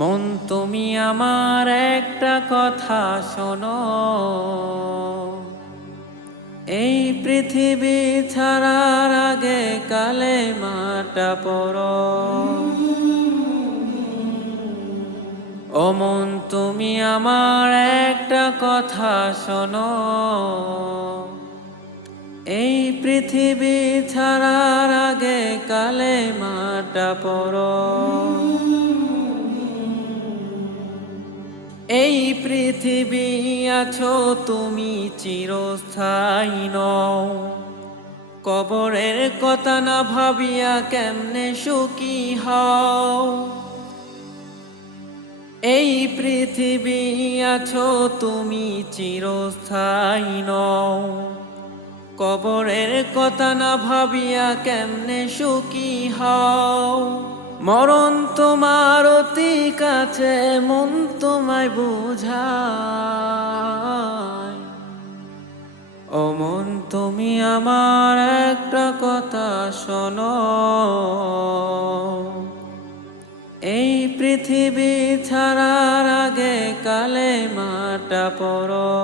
মন তুমি আমার একটা কথা শোনো। এই পৃথিবী ছাড়ার আগে কালে মাটা পড়ো। ও মন তুমি আমার একটা কথা শোনো। এই পৃথিবী ছাড়ার আগে কালে মাটা পড়ো। এই পৃথিবী আছো, তুমি চিরস্থায়ী নও। কবরের কথা না ভাবিয়া কেমনে সুখী হও? এই পৃথিবী আছো, তুমি চিরস্থায়ী নও। কবরের কথা না ভাবিয়া কেমনে সুখী হও? মরণ তোমার অতি কাছে, মন তোমায় বুঝায় ও মন তুমি আমার একটা কথা শোনো। এই পৃথিবী ছাড়ার আগে কালে মাটা পড়ো।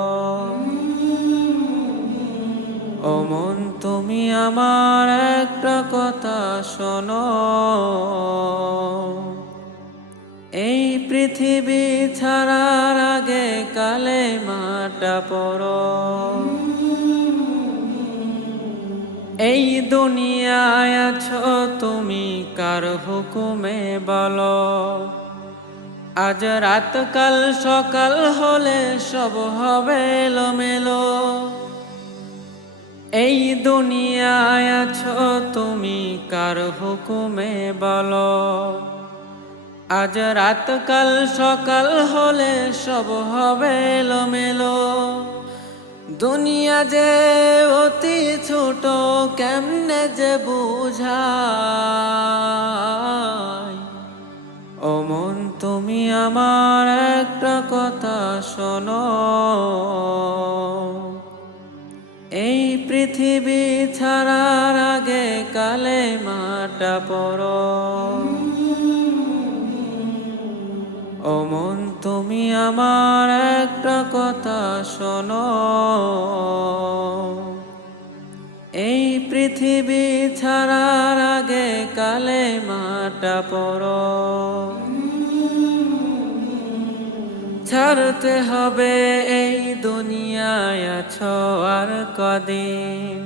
ও মন তুমি আমার একটা কথা শোনো। এই পৃথিবী ছাড়ার আগে কালে মাটা পড়ো। এই দুনিয়ায় আছো তুমি কার হুকুমে বলো। আজ রাত কাল সকাল হলে সব হবে এলোমেলো। এই দুনিয়ায় আছো তুমি কার হুকুমে বলো। আজ রাত কাল সকাল হলে সব হবে এলোমেলো। দুনিয়া যে অতি ছোট কেমনে যে বুঝায়? ও মন তুমি আমার একটা কথা শোনো। এই পৃথিবী ছাড়ার আগে কালে মাটা পড়ো। ও মন তুমি আমার একটা কথা শোনো। এই পৃথিবী ছাড়ার আগে কালে মাটা পড়ো। ছাড়তে হবে এই দুনিয়ায় আছো আর কদিন।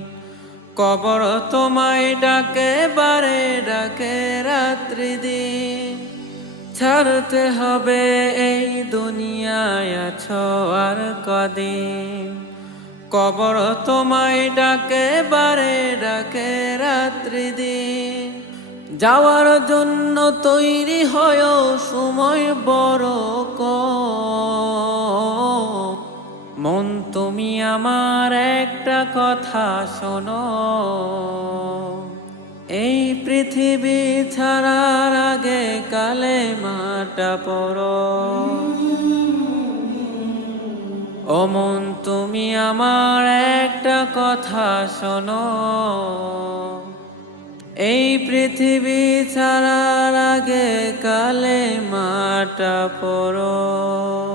কবর তোমায় ডাকে, বারে ডাকে রাত্রি দিন। ছাড়তে হবে এই দুনিয়ায় আছো আর কদিন। কবর তোমায় ডাকে, বারে ডাকে রাত্রি দিন। যাওয়ার জন্য তৈরি হয় সময় বড় কম। মন তুমি আমার একটা কথা শোনো। এই পৃথিবী ছাড়ার আগে কালে মাটা পড়ো। অমন তুমি আমার একটা কথা শোনো। এই পৃথিবী ছাড়ার আগে কালে মাটা পড়ো।